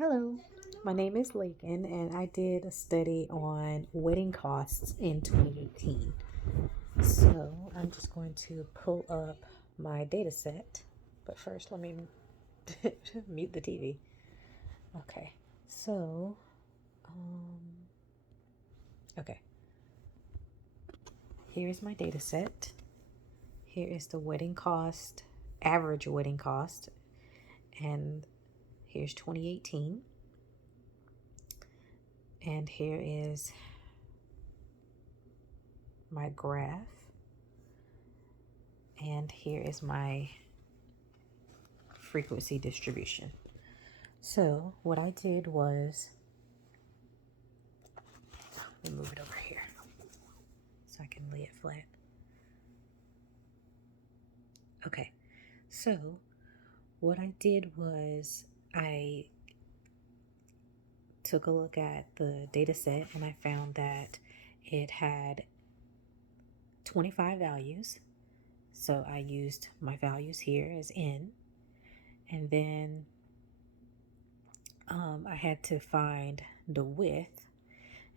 Hello, my name is Lakin, and I did a study on wedding costs in 2018. So I'm just going to pull up my data set, but first let me mute the TV. Okay, so, um, okay, here is my data set. Here is the wedding cost, average wedding cost, and here's 2018. And here is my graph. And here is my frequency distribution. So what I did was, let me move it over here so I can lay it flat. Okay, so what I did was I took a look at the data set and I found that it had 25 values. So I used my values here as n, and then I had to find the width.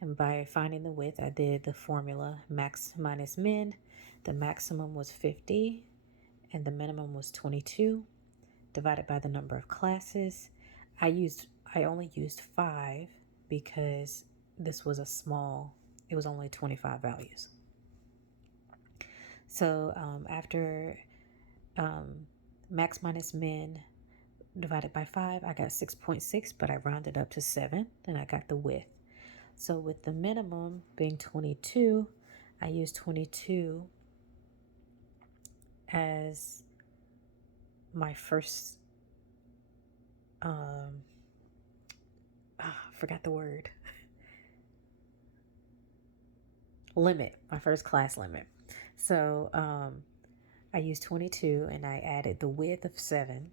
And by finding the width, I did the formula max minus min. The maximum was 50 and the minimum was 22 divided by the number of classes. I only used 5 because this was it was only 25 values. So after max minus min divided by 5, I got 6.6, but I rounded up to 7 and I got the width. So with the minimum being 22, I used 22 as my first, I forgot the word, limit, my first class limit. So I used 22 and I added the width of 7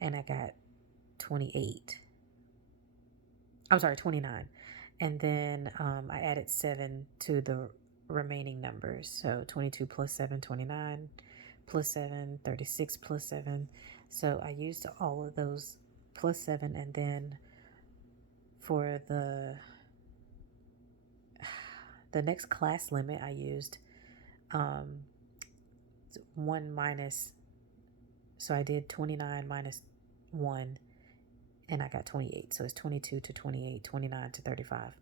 and I got 28. I'm sorry, 29. And then I added 7 to the remaining numbers. So 22 plus 7, 29, plus 7, 36 plus 7. So I used all of those plus 7. And then for the next class limit, I used 1 minus. So I did 29 minus 1 and I got 28. So it's 22 to 28, 29 to 35.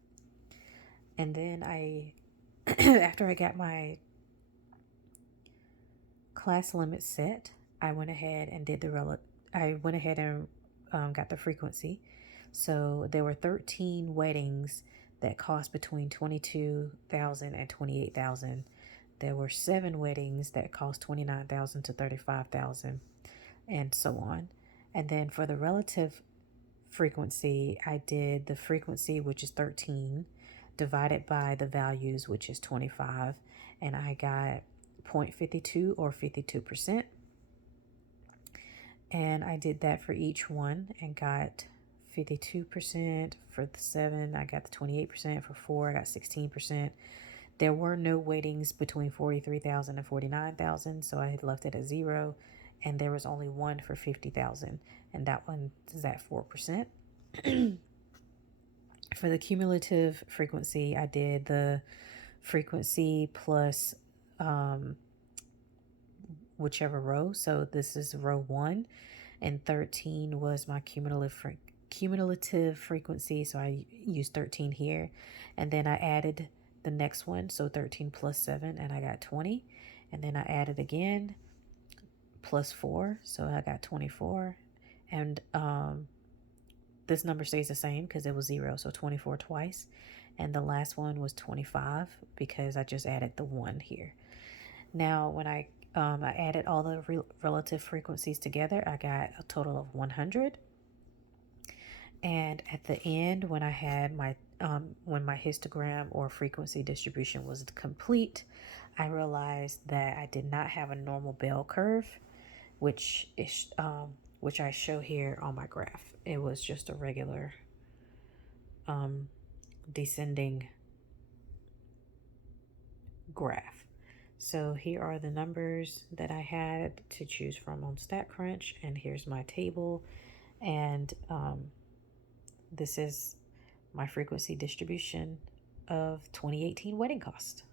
And then after I got my class limit set, I went ahead and got the frequency. So there were 13 weddings that cost between $22,000 and $28,000. There were 7 weddings that cost $29,000 to $35,000, and so on. And then for the relative frequency, I did the frequency, which is 13, divided by the values, which is 25, and I got 0.52 or 52%. And I did that for each one and got 52% for the 7. I got the 28% for 4. I got 16%. There were no weightings between 43,000 and 49,000, so I had left it at 0. And there was only one for 50,000, and that one is at 4%. For the cumulative frequency, I did the frequency plus whichever row. So this is row 1, and 13 was my cumulative frequency. So I used 13 here, and then I added the next one. So 13 plus 7, and I got 20. And then I added again plus 4, so I got 24. And this number stays the same because it was 0, so 24 twice. And the last one was 25 because I just added the 1 here. Now, when I added all the relative frequencies together, I got a total of 100. And at the end, when I had when my histogram or frequency distribution was complete, I realized that I did not have a normal bell curve, which I show here on my graph. It was just a regular descending graph. So here are the numbers that I had to choose from on StatCrunch, and here's my table. And this is my frequency distribution of 2018 wedding cost.